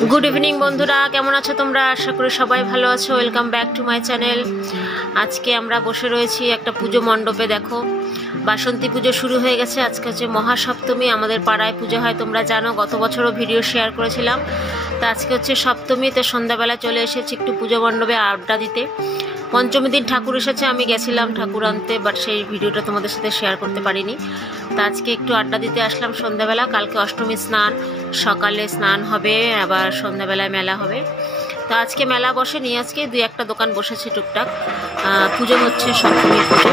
Good evening बंधुरा केमन आछो तोमरा आशा करी सबाई भालो आछो। Welcome back to my channel. आज के आमरा बसे रयेछि एकटा पुजो मंडपे। देखो बासंती पुजो शुरू हो गेछे। आज के महासप्तमी आमादेर पाड़ाय पुजो हय, तोमरा जानो। गत बछरो भिडियो शेयर करेछिलाम। तो आज के होच्छे सप्तमी। तो सन्ध्याबेला चले एसेछि एकटु पुजो मंडपे आड्डा दिते। पंचमी दिन ठाकुर एसेছে, আমি গেছিলাম ঠাকুর আনতে, বাট সেই ভিডিওটা তোমাদের সাথে শেয়ার করতে পারিনি। তো আজকে একটু আড্ডা দিতে আসলাম সন্ধ্যাবেলা। কালকে অষ্টমী স্নান, সকালে স্নান হবে, আবার সন্ধ্যাবেলায় মেলা হবে। তো আজকে মেলা বসেনি, আজকে দুই একটা দোকান বসেছে টুকটাক। পুজো হচ্ছে সপ্তমীর পুজো।